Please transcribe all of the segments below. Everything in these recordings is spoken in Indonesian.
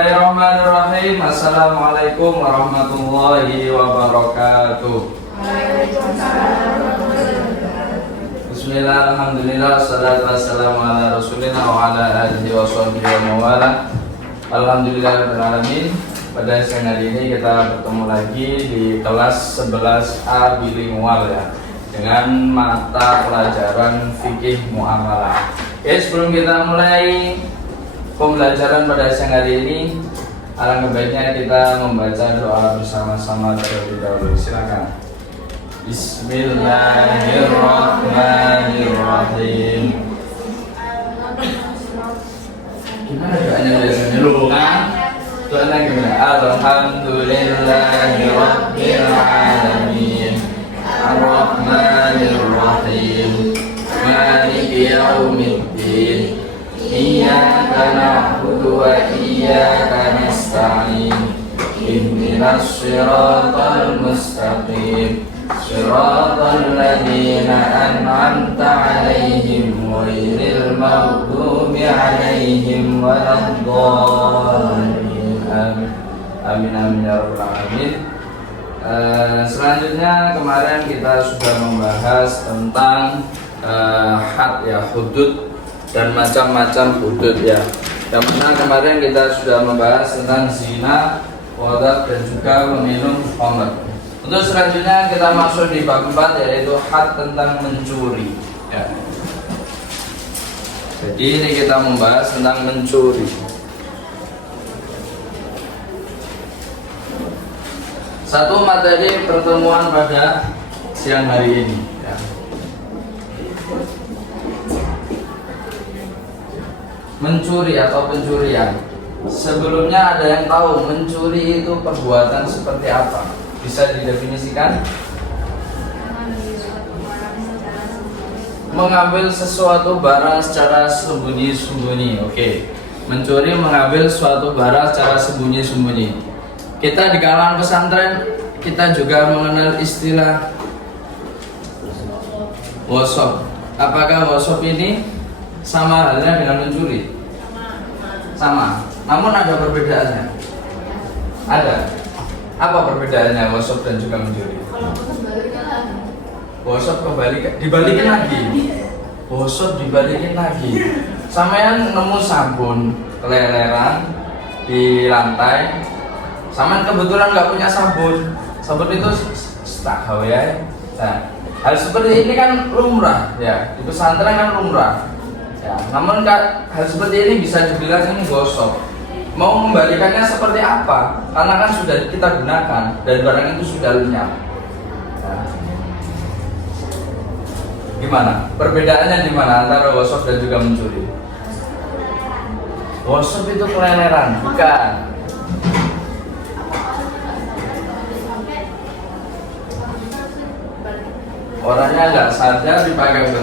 Bismillahirrahmanirrahim. Assalamualaikum warahmatullahi wabarakatuh. Bismillah, alhamdulillah, salatu wassalamu ala rasulina wa ala alihi wa sahbihi wa mawala. Alhamdulillahirrahmanirrahim. Pada siang hari ini kita bertemu lagi di kelas 11A bilingual ya, dengan mata pelajaran fikih muamalah. Oke, sebelum kita mulai pembelajaran pada siang hari ini, alangkah baiknya kita membaca doa bersama-sama terlebih dahulu. Silakan. Bismillahirrahmanirrahim. Gimana doanya biasanya lu kan? Doanya gimana? Alhamdulillahirabbil alamin. Arrahmanirrahim. Maliki yaumiddin. Iyyaka na'budu wa iyyaka nasta'in. Ihdinas siratal mustaqim. Siratal ladzina an'amta 'alaihim ghairil maghdubi 'alaihim waladdallin. Amin amin ya rabbal alamin. Selanjutnya kemarin kita sudah membahas tentang had ya, hudud dan macam-macam hudud ya. Yang mana kemarin kita sudah membahas tentang zina, wadab dan juga meminum khamr. Untuk selanjutnya kita masuk di bab 4, yaitu had tentang mencuri ya. Jadi ini kita membahas tentang mencuri. Satu materi pertemuan pada siang hari ini ya. Mencuri atau pencurian. Sebelumnya ada yang tahu mencuri itu perbuatan seperti apa? Bisa didefinisikan? Mengambil sesuatu barang secara sembunyi-sembunyi. Oke. Mencuri mengambil suatu barang secara sembunyi-sembunyi. Kita di kalangan pesantren kita juga mengenal istilah wasop. Apakah wasop ini sama halnya dengan mencuri? Sama. Namun ada perbedaannya. Ada. Apa perbedaannya wasop dan juga mencuri? Wasop dibalikin lagi. Wasop dibalikin lagi. Sampean nemu sabun keleleran di lantai. Sampean kebetulan nggak punya sabun. Sabun itu tahu ya. Nah, hal seperti ini kan lumrah ya. Di pesantren kan lumrah. Ya, namun hal seperti ini bisa dibilang ini gosok. Mau membalikannya seperti apa? Karena kan sudah kita gunakan dan barang itu sudah lenyap. Nah, gimana? Perbedaannya di mana antara gosok dan juga mencuri? Gosok itu keleleran, bukan. Orangnya nggak sadar dipakai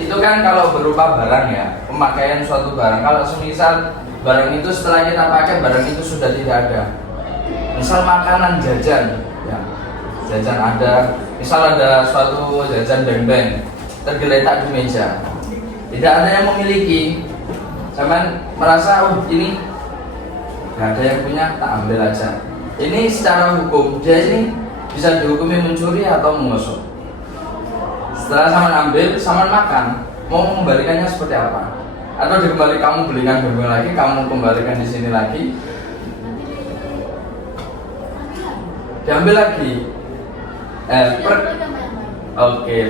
itu kan kalau berupa barang ya, pemakaian suatu barang. Kalau semisal barang itu setelah kita pakai, barang itu sudah tidak ada. Misal makanan jajan ya, jajan ada, misal ada suatu jajan beng-beng tergeletak di meja, tidak ada yang memiliki. Zaman merasa ini nggak ada yang punya, tak ambil aja. Ini secara hukum dia ini bisa dihukumi mencuri atau menggosok. Setelah saman ambil, saman makan, mau mengembalikannya seperti apa? Atau dikembali kamu belikan beng lagi, kamu kembalikan di sini lagi, diambil lagi.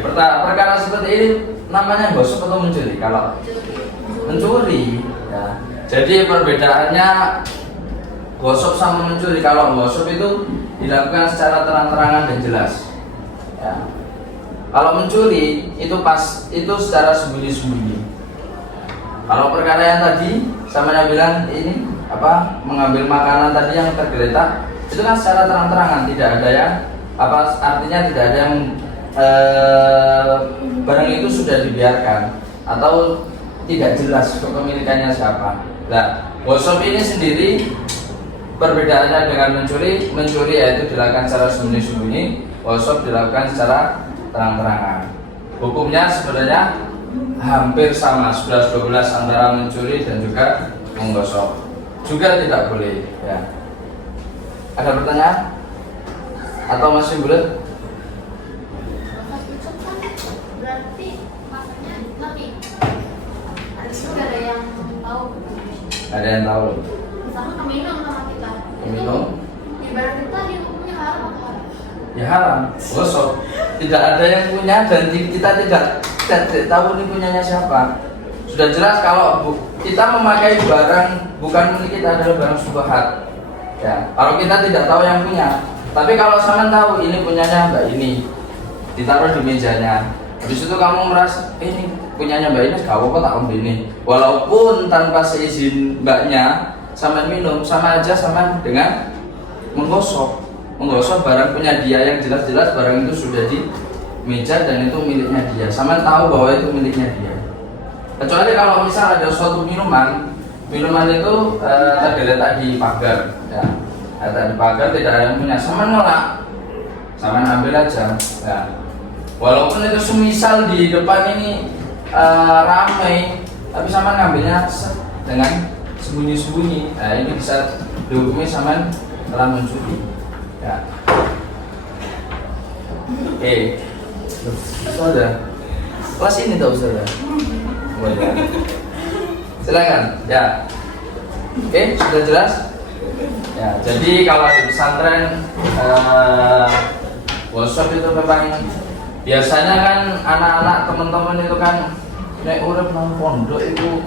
Perkara seperti ini namanya gosok atau mencuri? Kalau mencuri, ya. Jadi perbedaannya gosok sama mencuri. Kalau gosok itu dilakukan secara terang-terangan dan jelas. Ya. Kalau mencuri itu secara sembunyi-sembunyi. Kalau perkara yang tadi sama yang bilang ini mengambil makanan tadi yang tergeletak, itu kan secara terang-terangan, tidak ada yang artinya tidak ada yang barang itu sudah dibiarkan atau tidak jelas kepemilikannya siapa. Nah, gosok ini sendiri perbedaannya dengan mencuri yaitu dilakukan secara sembunyi-sembunyi, gosok dilakukan secara terang-terangan. Hukumnya sebenarnya hampir sama, 11-12 antara mencuri dan juga menggosok. juga tidak boleh ya. Ada pertanyaan atau masih bulat? Berarti masanya lebih ada yang tahu. Ada yang tahu? Misalkan keminum sama kita. Minum? Ibarat kita dia hukumnya haram atau haram? Ya haram, gosok. Tidak ada yang punya dan kita tidak tahu ini punyanya siapa. Sudah jelas kalau kita memakai barang bukan milik kita adalah barang subhat. Ya, kalau kita tidak tahu yang punya, tapi kalau sama tahu ini punyanya Mbak ini, ditaruh di mejanya. Habis itu kamu merasa ini punyanya Mbak ini, gak apa-apa tak ambil ini. Walaupun tanpa seizin Mbaknya, sama minum sama aja sama dengan menggosok barang punya dia yang jelas-jelas barang itu sudah di meja dan itu miliknya dia. Sama tahu bahwa itu miliknya dia. Kecuali kalau misal ada suatu minuman itu tergeletak di pagar, ya, ada di pagar tidak ada yang punya, sama nolak, sama ambil aja. Ya. Walaupun itu semisal di depan ini ramai, tapi sama ngambilnya dengan sembunyi-sembunyi. Nah ini bisa dihukumi sama telah mencuri. Ya. Oke, saudara, kelas ini tahu saudara. Silakan ya. Oke, sudah jelas ya. Jadi kalau di pesantren workshop itu memang biasanya kan anak-anak teman-teman itu kan nek urip nang pondok itu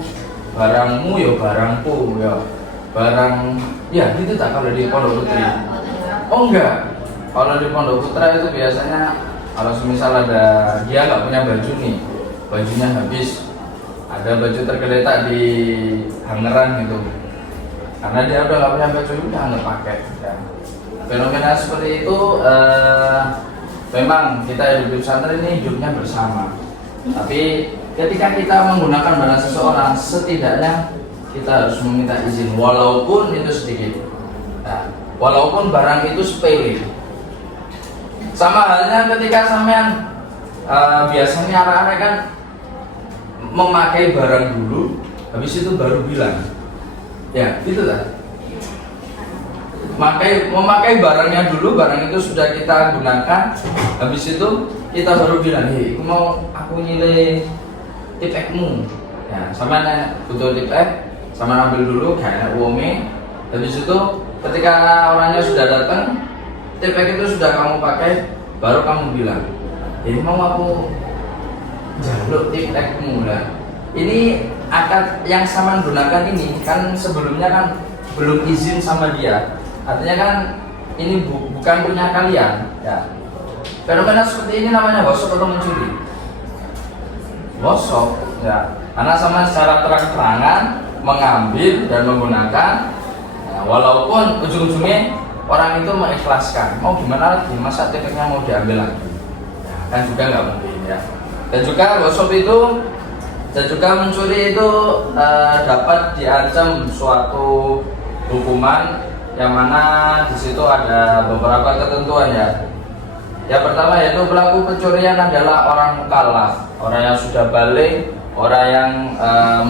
barangmu ya barangku ya barang ya gitu tak kalau di Pondok Putri. Oh enggak, kalau di Pondok Putra itu biasanya kalau semisal ada dia nggak punya baju nih, bajunya habis, ada baju tergeletak di hangeran gitu, karena dia udah nggak punya baju udah nggak pakai ya. Fenomena seperti itu memang kita hidup di pesantren ini hidupnya bersama, tapi ketika kita menggunakan barang seseorang setidaknya kita harus meminta izin walaupun itu sedikit nah, walaupun barang itu sepele. Sama halnya ketika sampean biasanya anak-anak kan memakai barang dulu, habis itu baru bilang, ya gitu lah. Memakai barangnya dulu, barang itu sudah kita gunakan, habis itu kita baru bilang, hei, aku nilai tipekmu, ya, sama butuh tipek, sama ambil dulu, kayak uangnya, habis itu ketika orangnya sudah datang, tipek itu sudah kamu pakai, baru kamu bilang, mau aku jaluk tipekmu lah. Ini akad yang sama gunakan ini kan sebelumnya kan belum izin sama dia, artinya kan ini bukan punya kalian. Ya. Fenomena seperti ini namanya gosok atau mencuri. Gosok, ya, karena sama secara terang-terangan mengambil dan menggunakan, ya, walaupun ujung-ujungnya orang itu mengikhlaskan, mau gimana lagi, masa tipenya mau diambil lagi, ya, kan juga nggak mungkin ya. Dan juga gosok itu dan juga mencuri itu dapat diancam suatu hukuman yang mana di situ ada beberapa ketentuan ya. Yang pertama yaitu pelaku pencurian adalah orang mukallaf, orang yang sudah balik, orang yang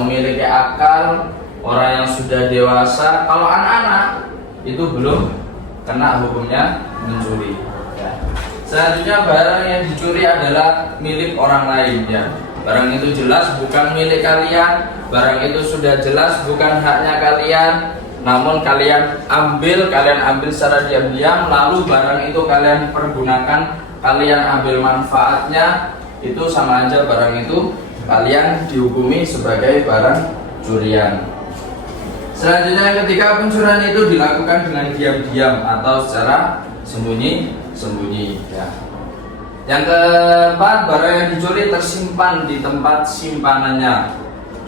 memiliki akal, orang yang sudah dewasa. Kalau anak-anak itu belum kena hukumnya mencuri. Ya. Selanjutnya barang yang dicuri adalah milik orang lain ya. Barang itu jelas bukan milik kalian, barang itu sudah jelas bukan haknya kalian, namun kalian ambil secara diam-diam, lalu barang itu kalian pergunakan, kalian ambil manfaatnya, itu sama aja barang itu kalian dihukumi sebagai barang curian. Selanjutnya ketika pencurian itu dilakukan dengan diam-diam atau secara sembunyi-sembunyi ya. Yang keempat, barang yang dicuri tersimpan di tempat simpanannya.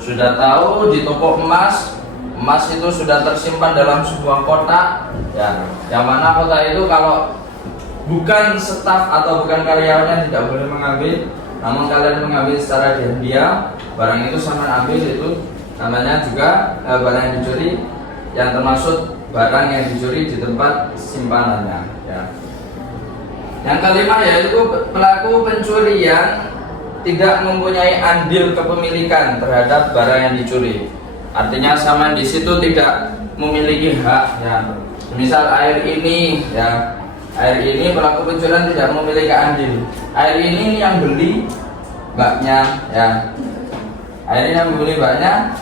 Sudah tahu di toko emas itu sudah tersimpan dalam sebuah kotak ya. Yang mana kotak itu kalau bukan staf atau bukan karyawannya tidak boleh mengambil, namun kalian mengambil secara diam-diam. Barang itu sama ambil, itu namanya juga barang yang dicuri, yang termasuk barang yang dicuri di tempat simpanannya ya. Yang kelima yaitu pelaku pencurian tidak mempunyai andil kepemilikan terhadap barang yang dicuri. Artinya sama di situ tidak memiliki hak ya. Misal air ini ya, air ini pelaku pencurian tidak memiliki andil. Air ini yang beli mbaknya ya. Air ini yang beli mbaknya.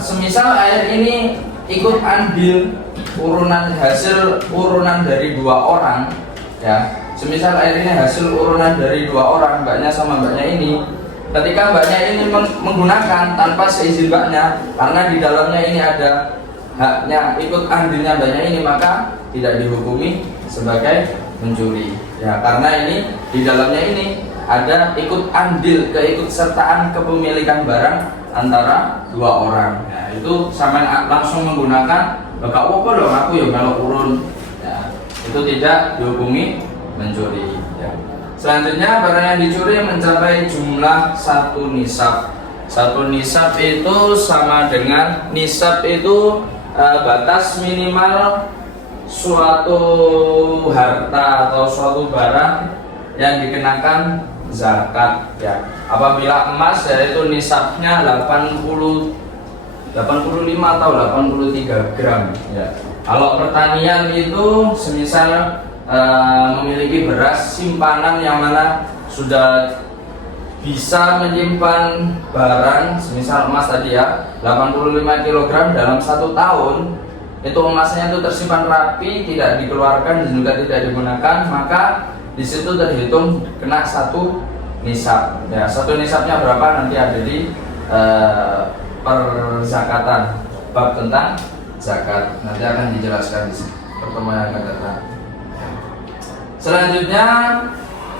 Semisal air ini ikut andil urunan hasil urunan dari dua orang ya. Semisal air ini hasil urunan dari dua orang, mbaknya sama mbaknya ini. Ketika mbaknya ini menggunakan tanpa seizin mbaknya, karena di dalamnya ini ada haknya, ikut andilnya mbaknya ini, maka tidak dihukumi sebagai mencuri ya, karena ini di dalamnya ini ada ikut andil, keikutsertaan kepemilikan barang antara dua orang ya. Itu sama langsung menggunakan bakal apa loh aku ya kalau urun ya, itu tidak dihukumi mencuri ya. Selanjutnya barang yang dicuri mencapai jumlah 1 nisab. 1 nisab itu sama dengan nisab itu batas minimal suatu harta atau suatu barang yang dikenakan zakat ya. Apabila emas yaitu nisabnya 85 atau 83 gram ya. Kalau pertanian itu semisal memiliki beras simpanan yang mana sudah bisa menyimpan barang, semisal emas tadi ya, 85 kg dalam 1 tahun, itu emasnya itu tersimpan rapi, tidak dikeluarkan dan juga tidak digunakan, maka di situ terhitung kena 1 nisab. Ya, 1 nisabnya berapa nanti ada di perzakatan, bab tentang zakat. Nanti akan dijelaskan di pertemuan yang akan datang. Selanjutnya,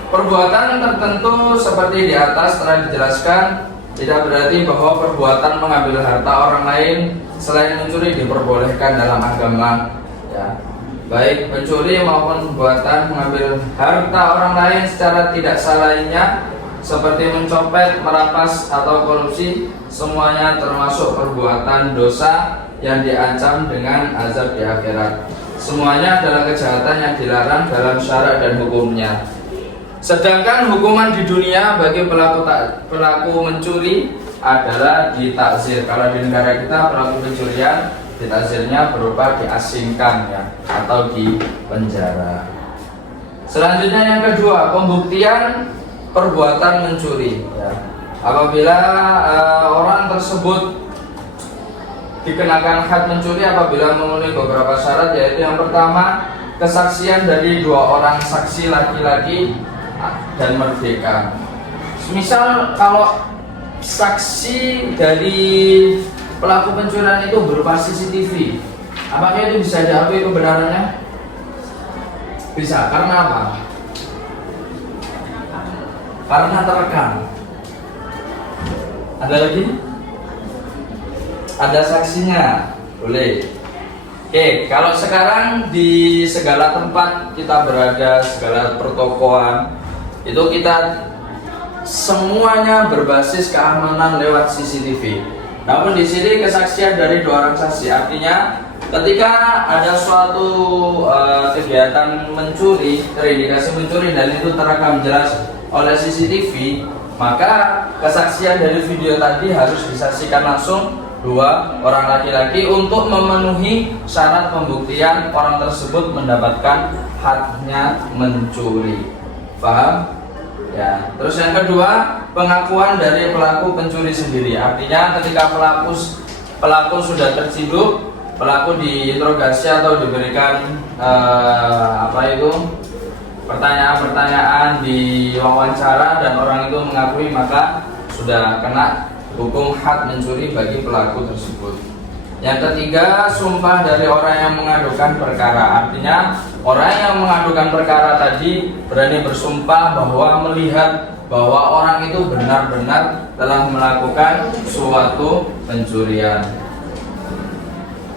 perbuatan tertentu seperti di atas telah dijelaskan tidak berarti bahwa perbuatan mengambil harta orang lain selain mencuri diperbolehkan dalam agama ya. Baik pencuri maupun perbuatan mengambil harta orang lain secara tidak salahnya seperti mencopet, merampas atau korupsi, semuanya termasuk perbuatan dosa yang diancam dengan azab di akhirat. Semuanya adalah kejahatan yang dilarang dalam syara dan hukumnya. Sedangkan hukuman di dunia bagi pelaku mencuri adalah ditakzir. Kalau di negara kita pelaku pencurian ditakzirnya berupa diasingkan ya, atau di penjara. Selanjutnya yang kedua, pembuktian perbuatan mencuri ya. Apabila orang tersebut dikenakan had mencuri apabila memenuhi beberapa syarat, yaitu yang pertama kesaksian dari 2 orang saksi laki-laki dan merdeka. Misal kalau saksi dari pelaku pencurian itu berupa CCTV, apakah itu bisa diakui kebenarannya? Bisa, karena apa? Karena terekam. Ada lagi? Ada saksinya, boleh. Oke, kalau sekarang di segala tempat kita berada, segala pertokoan, itu kita semuanya berbasis keamanan lewat CCTV. Namun di sini kesaksian dari 2 orang saksi, artinya ketika ada suatu kegiatan mencuri, terindikasi mencuri dan itu terekam jelas oleh CCTV, maka kesaksian dari video tadi harus disaksikan langsung 2 orang laki-laki untuk memenuhi syarat pembuktian orang tersebut mendapatkan haknya mencuri. Paham? Ya. Terus yang kedua, pengakuan dari pelaku pencuri sendiri. Artinya ketika pelaku sudah terciduk, pelaku diinterogasi atau diberikan pertanyaan-pertanyaan di wawancara dan orang itu mengakui, maka sudah kena hukum had mencuri bagi pelaku tersebut. Yang ketiga, sumpah dari orang yang mengadukan perkara. Artinya orang yang mengadukan perkara tadi berani bersumpah bahwa melihat bahwa orang itu benar-benar telah melakukan suatu pencurian.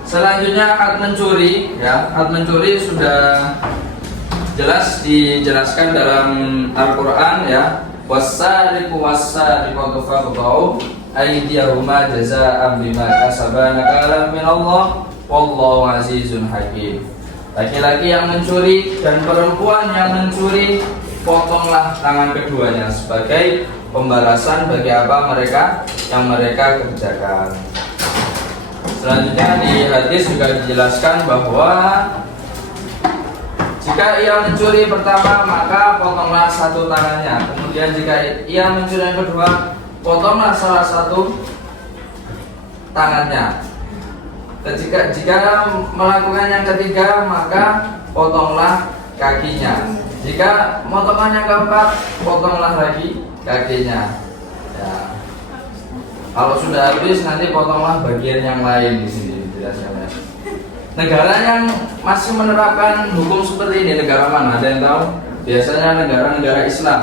Selanjutnya had mencuri ya. Had mencuri sudah jelas dijelaskan dalam Al-Qur'an ya. Wasariqu wasariqatu faqta'u aydiyahuma jazaa'an bima kasaba nakalan minallah wallahu azizun hakim. Laki-laki yang mencuri dan perempuan yang mencuri, potonglah tangan keduanya sebagai pembalasan bagi apa yang mereka kerjakan. Selanjutnya di hadis juga dijelaskan bahwa jika ia mencuri pertama maka potonglah satu tangannya. Kemudian jika ia mencuri yang kedua, potonglah salah satu tangannya. Dan jika melakukan yang ketiga maka potonglah kakinya. Jika potongan yang keempat, potonglah lagi kakinya. Ya. Kalau sudah habis nanti potonglah bagian yang lain di sini dijelaskan. Negara yang masih menerapkan hukum seperti ini negara mana? Ada yang tahu? Biasanya negara-negara Islam.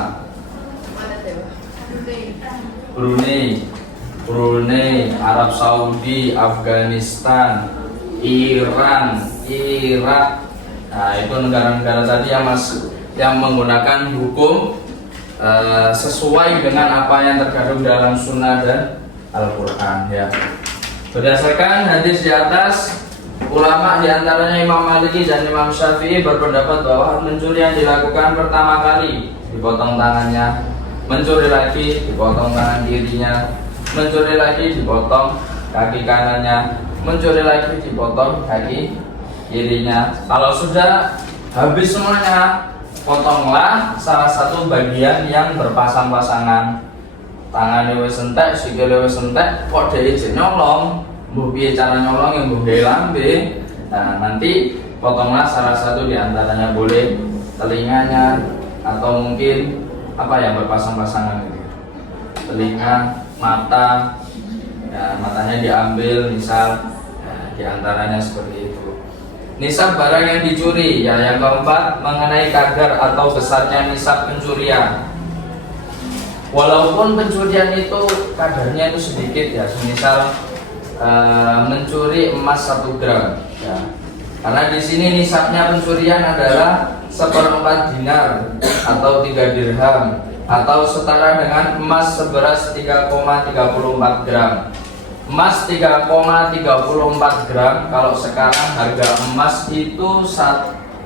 Brunei, Arab Saudi, Afghanistan, Iran, Irak. Nah, itu negara-negara tadi yang menggunakan hukum sesuai dengan apa yang terkandung dalam Sunnah dan Al-Quran. Ya. Berdasarkan hadis di atas, ulama diantaranya Imam Maliki dan Imam Syafi'i berpendapat bahwa mencuri yang dilakukan pertama kali dipotong tangannya, mencuri lagi dipotong tangan kirinya, mencuri lagi dipotong kaki kanannya, mencuri lagi dipotong kaki kirinya. Kalau sudah habis semuanya, potonglah salah satu bagian yang berpasang-pasangan. Tangan wis entek, sikile wis entek, kok dhewe jek nyolong, mbuh piye cara nyolong yang mbuh gawe lambe. Nah, nanti potonglah salah satu di antaranya, boleh telinganya atau mungkin apa yang berpasang-pasangan gitu. Telinga, mata, ya, matanya diambil misal, ya, di antaranya seperti itu. Nisab barang yang dicuri, ya. Yang keempat, mengenai kadar atau besarnya nisab pencurian. Walaupun pencurian itu kadarnya itu sedikit, ya, semisal mencuri emas 1 gram, ya. Karena di sini nisabnya pencurian adalah 1/4 dinar atau 3 dirham atau setara dengan emas seberas 3,34 gram. Emas 3,34 gram, kalau sekarang harga emas itu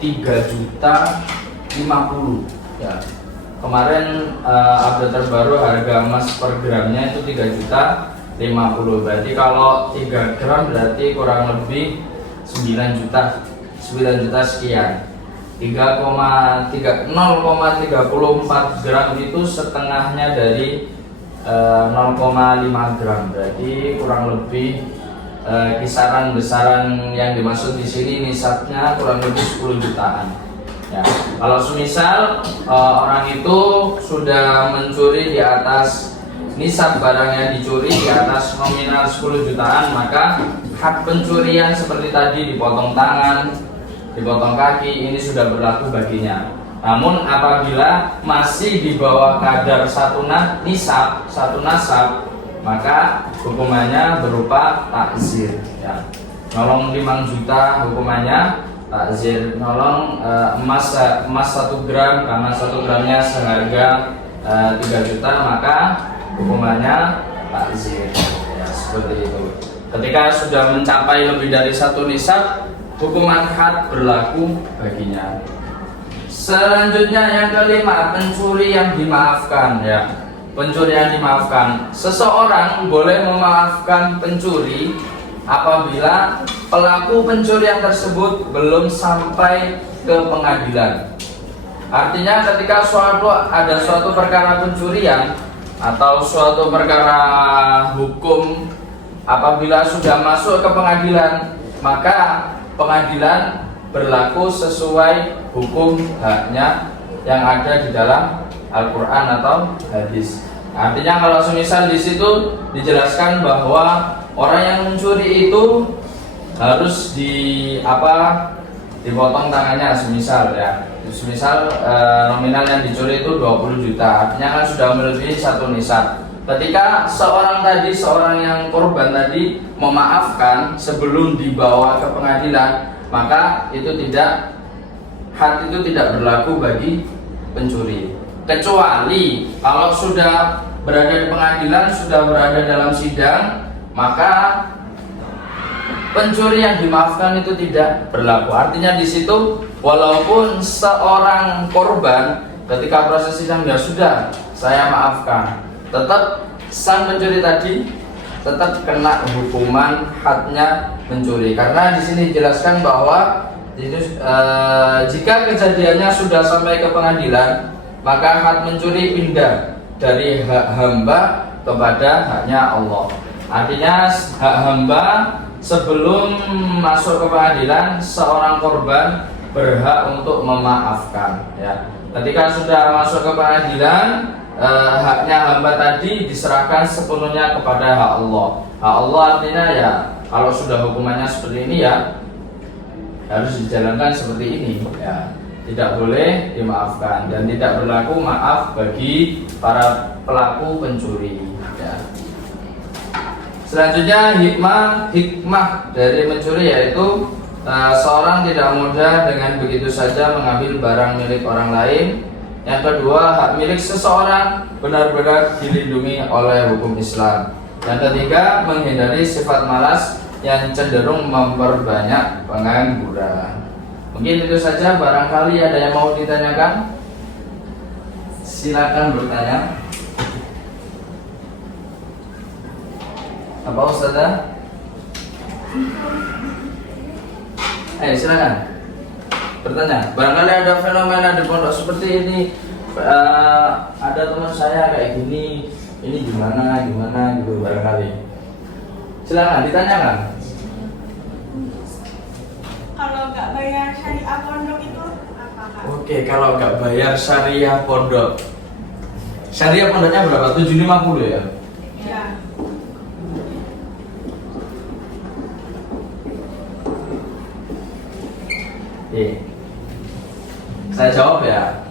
3.050.000, ya. Kemarin update terbaru harga emas per gramnya itu 3.050.000. Berarti kalau 3 gram berarti kurang lebih 9 juta sekian. 0,34 gram itu setengahnya dari 0,5 gram. Berarti kurang lebih kisaran besaran yang dimaksud di sini nisabnya kurang lebih 10 jutaan. Ya, kalau semisal orang itu sudah mencuri di atas nisab barang yang dicuri di atas nominal 10 jutaan, maka hak pencurian seperti tadi dipotong tangan, dipotong kaki ini sudah berlaku baginya. Namun apabila masih di bawah kadar satu nasab, maka hukumannya berupa takzir. Ya. Nolong 5 juta hukumannya takzir. Nolong emas 1 gram, karena 1 gramnya seharga 3 juta, maka hukumannya takzir. Ya, seperti itu. Ketika sudah mencapai lebih dari 1 nisab, hukuman had berlaku baginya. Selanjutnya yang kelima, pencuri yang dimaafkan, ya. Pencuri yang dimaafkan. Seseorang boleh memaafkan pencuri apabila pelaku pencurian tersebut belum sampai ke pengadilan. Artinya ketika ada suatu perkara pencurian atau suatu perkara hukum, apabila sudah masuk ke pengadilan, maka pengadilan berlaku sesuai hukum haknya yang ada di dalam Al-Quran atau hadis. Artinya kalau semisal di situ dijelaskan bahwa orang yang mencuri itu harus dipotong tangannya, semisal, ya. Semisal nominal yang dicuri itu 20 juta, artinya kan sudah melebihi 1 nisab. Ketika seorang yang korban tadi memaafkan sebelum dibawa ke pengadilan, maka had itu tidak berlaku bagi pencuri. Kecuali kalau sudah berada di pengadilan, sudah berada dalam sidang, maka pencuri yang dimaafkan itu tidak berlaku. Artinya di situ walaupun seorang korban ketika proses sidang ya sudah saya maafkan, tetap sang pencuri tadi tetap kena hukuman hadnya mencuri. Karena di sini dijelaskan bahwa jika kejadiannya sudah sampai ke pengadilan, maka had mencuri pindah dari hak hamba kepada haknya Allah. Artinya hak hamba sebelum masuk ke pengadilan, seorang korban berhak untuk memaafkan. Ya. Ketika sudah masuk ke pengadilan, haknya hamba tadi diserahkan sepenuhnya kepada hak Allah. Hak Allah artinya ya, kalau sudah hukumannya seperti ini ya harus dijalankan seperti ini. Ya. Tidak boleh dimaafkan dan tidak berlaku maaf bagi para pelaku pencuri. Ya. Selanjutnya hikmah dari mencuri yaitu seorang tidak mudah dengan begitu saja mengambil barang milik orang lain. Yang kedua, hak milik seseorang benar-benar dilindungi oleh hukum Islam. Yang ketiga, menghindari sifat malas yang cenderung memperbanyak pengangguran. Mungkin itu saja, barangkali ada yang mau ditanyakan? Silakan bertanya. Apa Ustazah? Silakan bertanya. Barangkali ada fenomena di pondok seperti ini. Ada teman saya kayak gini. Ini gimana gitu barangkali. Silakan ditanyakan. Kalau nggak bayar syariah pondok itu apa, Kak? Oke, kalau nggak bayar syariah pondok. Syariah pondoknya berapa? 750 ya? Iya. Saya jawab ya.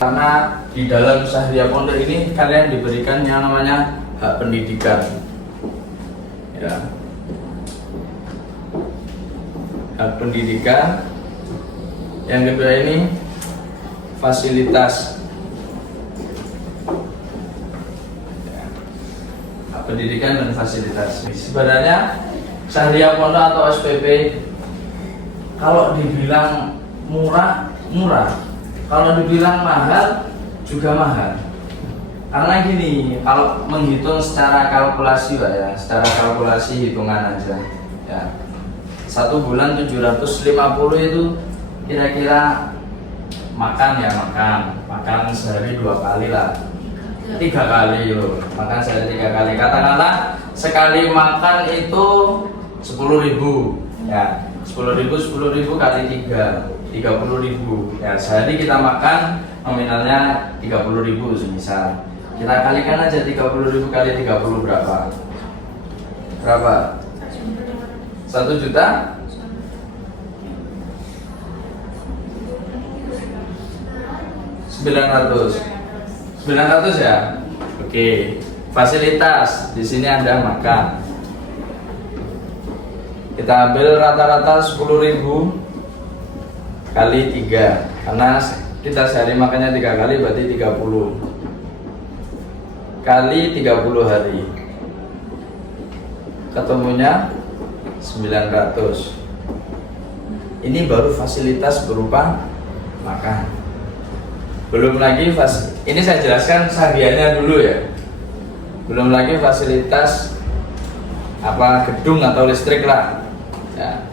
Karena di dalam syariah pondok ini kalian diberikan yang namanya hak pendidikan. Ya. Hak pendidikan. Yang kedua ini fasilitas. Ya. Hak pendidikan dan fasilitas. Sebenarnya syariah pondok atau SPP kalau dibilang murah, kalau dibilang mahal juga mahal. Karena gini, kalau menghitung secara kalkulasi Pak ya, secara kalkulasi hitungan aja ya. 1 bulan 750 itu kira-kira makan sehari 2 kali lah, 3 kali loh, makan sehari 3 kali. Katakanlah sekali makan itu 10.000 ya, 10.000 kali 3 30.000 ya. Sehari kita makan nominalnya 30.000 semisal. Kita kalikan aja 30.000 kali 30 berapa? 1 juta? 900 ya. Oke. Fasilitas di sini Anda makan. Kita ambil rata-rata 10.000 kali 3, karena kita sehari makannya 3 kali berarti 30 kali 30 hari, ketemunya 900. Ini baru fasilitas berupa makan. Belum lagi ini saya jelaskan syariahnya dulu ya. Belum lagi fasilitas apa gedung atau listrik lah ya.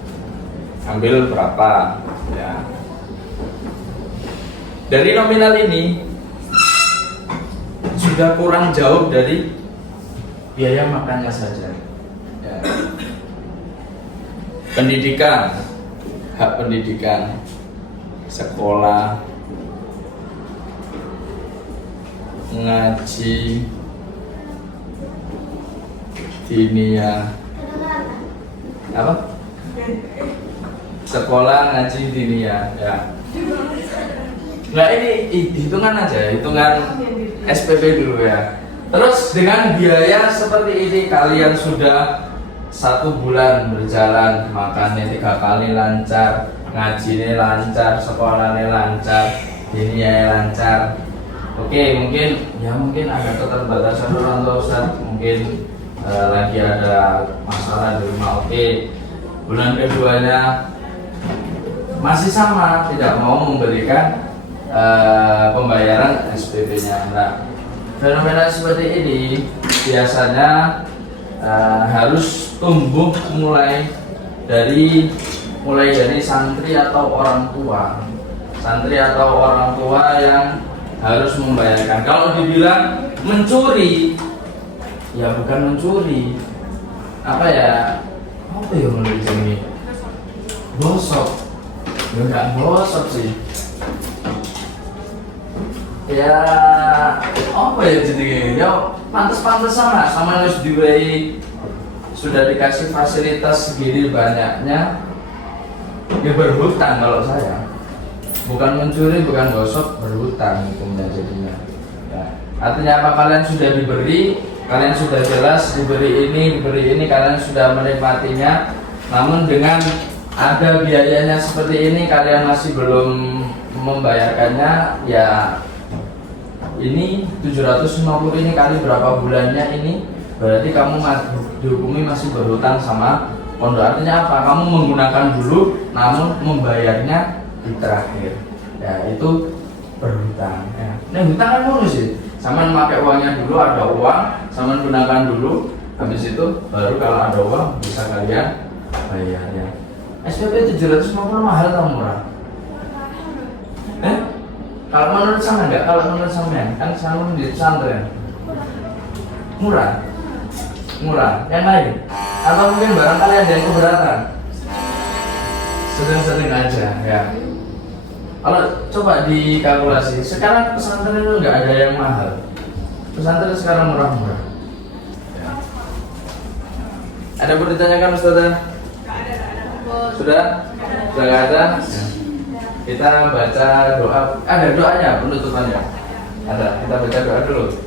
Ambil berapa ya. Dari nominal ini sudah kurang jauh dari biaya makannya saja ya. Pendidikan, hak pendidikan, sekolah, ngaji, diniyah, apa? Sekolah, ngaji, diniyah ya. Nah ini hitungan aja, hitungan SPP dulu ya. Terus dengan biaya seperti ini kalian sudah 1 bulan berjalan, makannya 3 kali lancar, ngajinya lancar, sekolahnya lancar, diniyah lancar. Oke, mungkin ada keterbatasan orang tua Ustaz, mungkin lagi ada masalah di rumah. Oke, bulan keduanya masih sama, tidak mau memberikan pembayaran SPP-nya. Nah, fenomena seperti ini biasanya harus tumbuh mulai dari santri atau orang tua yang harus membayarkan. Kalau dibilang mencuri, ya bukan mencuri, apa ya menurut ini gosok, ya nggak gosok sih, ya apa ya jadi ya pantas-pantasan lah, sama harus diwai sudah dikasih fasilitas segini banyaknya, ya berhutang kalau saya. Bukan mencuri, bukan gosok, berhutang hukumnya jadinya. Ya. Artinya apa? Kalian sudah diberi, kalian sudah jelas diberi ini, kalian sudah menikmatinya. Namun dengan ada biayanya seperti ini, kalian masih belum membayarkannya. Ya, ini 750 ini kali berapa bulannya ini? Berarti kamu dihukumi masih berhutang sama pondok. Artinya apa? Kamu menggunakan dulu, namun membayarnya di terakhir, ya itu berhutang. Ya. Nah hutang kan mulus sih, sama pakai uangnya dulu, ada uang, sama gunakan dulu, habis itu baru kalau ada uang bisa kalian bayar ya. SPP 750 mahal atau murah? Kalau menurut sama enggak? Kalau menurut sama kan sama di pesantren murah, yang lain atau mungkin barangkali ada yang keberatan, sedang-sedang aja ya. Kalau coba dikalkulasi, sekarang pesantren itu nggak ada yang mahal. Pesantren sekarang murah-murah. Ya. Ada yang ditanyakan Ustazah? Sudah? Sudah nggak ada? Ya. Kita baca doa. Ada doanya, penutupannya. Ada. Kita baca doa dulu.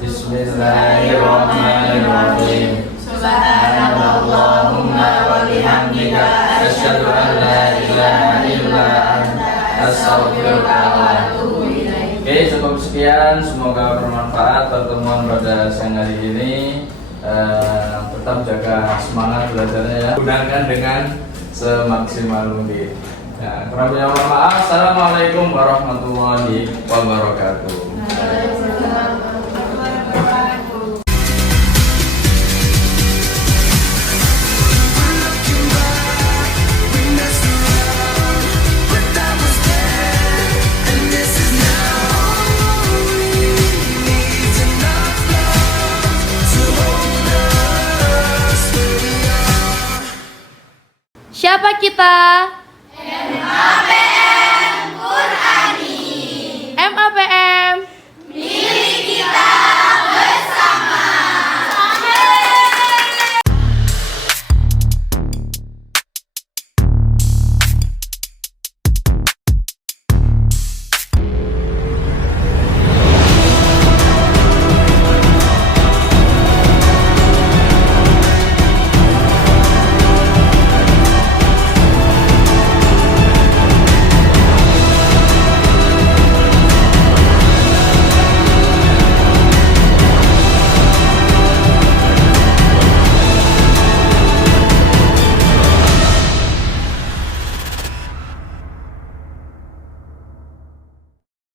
Bismillahirrahmanirrahim. Subhanallahumma wa bihamdika asyhadu an la ilaha illa anta astaghfiruka wa atubu ilaik. Oke, cukup sekian, semoga bermanfaat pertemuan pada siang hari ini. Tetap jaga semangat belajarnya ya. Gunakan dengan semaksimal mungkin. Ya, kurang lebihnya mohon maaf. Assalamualaikum warahmatullahi wabarakatuh. Siapa kita?